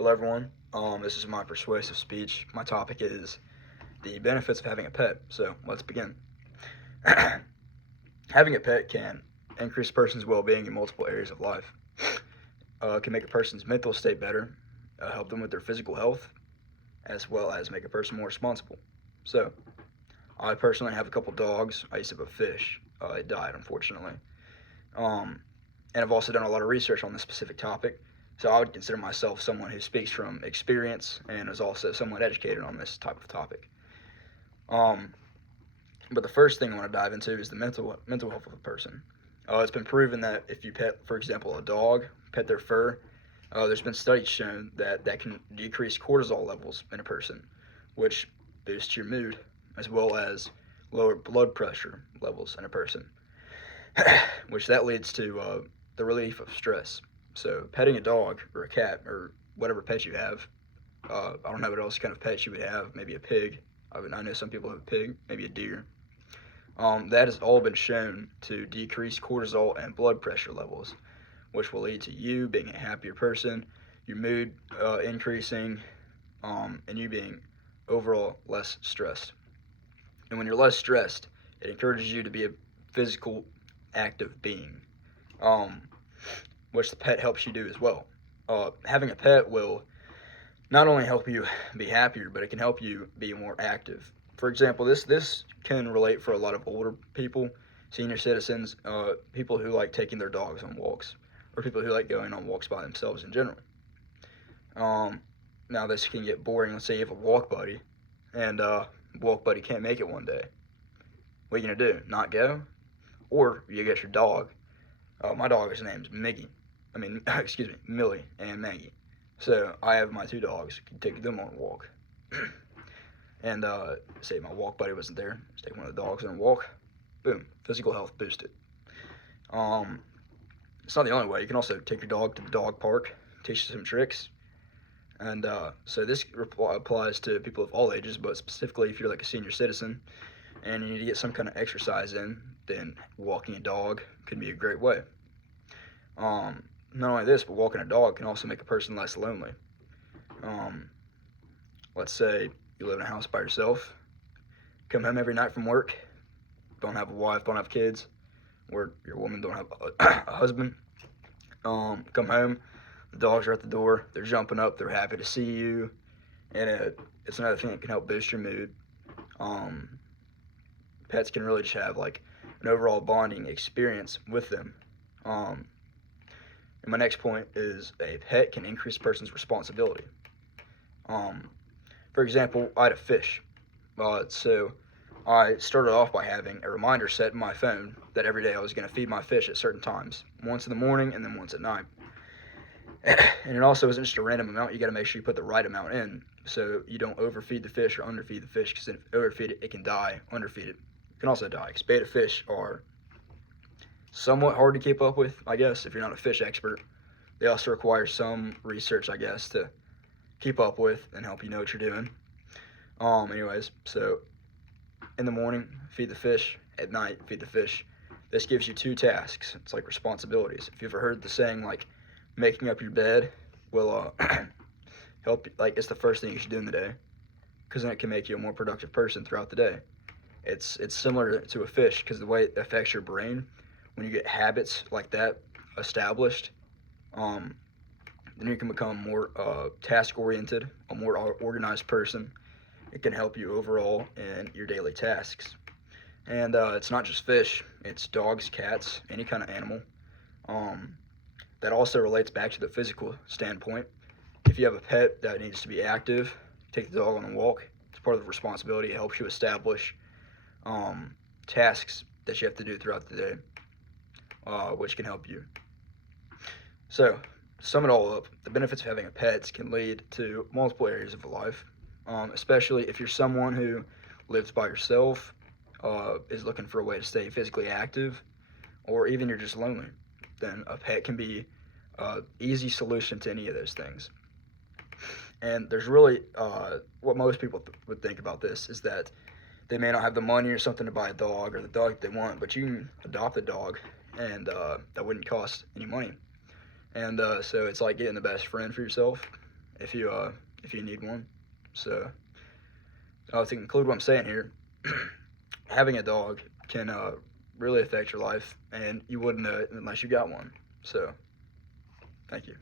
Hello, everyone. This is my persuasive speech. My topic is the benefits of having a pet. So let's begin. Having a pet can increase a person's well-being in multiple areas of life. It can make a person's mental state better, help them with their physical health, as well as make a person more responsible. So, I personally have a couple dogs. I used to have a fish. It died, unfortunately. Um, and I've also done a lot of research on this specific topic. So I would consider myself someone who speaks from experience and is also somewhat educated on this type of topic. Um, but the first thing I want to dive into is the mental health of a person. It's been proven that if you pet, for example, a dog, pet their fur, there's been studies shown that that can decrease cortisol levels in a person, which boosts your mood as well as lower blood pressure levels in a person, which that leads to the relief of stress. So petting a dog or a cat or whatever pet you have, I don't know what else kind of pets you would have. Maybe a pig. I know some people have a pig. Maybe a deer. That has all been shown to decrease cortisol and blood pressure levels, which will lead to you being a happier person, your mood increasing, and you being overall less stressed. And when you're less stressed, it encourages you to be a physical, active being, um, which the pet helps you do as well. Having a pet will not only help you be happier, but it can help you be more active. For example, this can relate for a lot of older people, senior citizens, people who like taking their dogs on walks, or people who like going on walks by themselves in general. Um, Now this can get boring. Let's say you have a walk buddy, and walk buddy can't make it one day. What are you gonna do? Not go? Or you get your dog. My dog's name's Miggy. Excuse me, Millie and Maggie. So I have my two dogs. Can take them on a walk. And say my walk buddy wasn't there. Just take one of the dogs on a walk. Boom, physical health boosted. Um, it's not the only way. You can also take your dog to the dog park, teach you some tricks. And so this applies to people of all ages, but specifically if you're like a senior citizen and you need to get some kind of exercise in, then walking a dog can be a great way. Not only this, but walking a dog can also make a person less lonely. Um, let's say you live in a house by yourself, come home every night from work, don't have a wife, don't have kids, or your woman don't have a husband. Come home, the dogs are at the door, they're jumping up, they're happy to see you, and it's another thing that can help boost your mood. Um, Pets can really just have like an overall bonding experience with them. Um, and my next point is a pet can increase a person's responsibility. Um, for example, I had a fish. So I started off by having a reminder set in my phone that every day I was going to feed my fish at certain times, once in the morning and then once at night. And it also isn't just a random amount. You got to make sure you put the right amount in, so you don't overfeed the fish or underfeed the fish. Because if you overfeed it, it can die. Underfeed it, it can also die. Because betta fish are somewhat hard to keep up with, I guess, if you're not a fish expert. They also require some research, I guess, to keep up with and help you know what you're doing. Anyways, so in the morning, feed the fish. At night, feed the fish. This gives you two tasks. It's like responsibilities. If you've ever heard the saying, like, making up your bed will help, like, it's the first thing you should do in the day, because then it can make you a more productive person throughout the day. It's similar to a fish, because the way it affects your brain, when you get habits like that established, then you can become more task-oriented, a more organized person. It can help you overall in your daily tasks. And it's not just fish, it's dogs, cats, any kind of animal. That also relates back to the physical standpoint. If you have a pet that needs to be active, take the dog on a walk. It's part of the responsibility. It helps you establish tasks that you have to do throughout the day, which can help you. So, to sum it all up, the benefits of having a pet can lead to multiple areas of life, especially if you're someone who lives by yourself, is looking for a way to stay physically active, or even you're just lonely. Then a pet can be an easy solution to any of those things. And there's really, what most people would think about this is that they may not have the money or something to buy a dog or the dog they want, but you can adopt a dog, and that wouldn't cost any money. And so it's like getting the best friend for yourself. if you need one. So to conclude what I'm saying here, having a dog can really affect your life, and you wouldn't know it unless you got one. So thank you.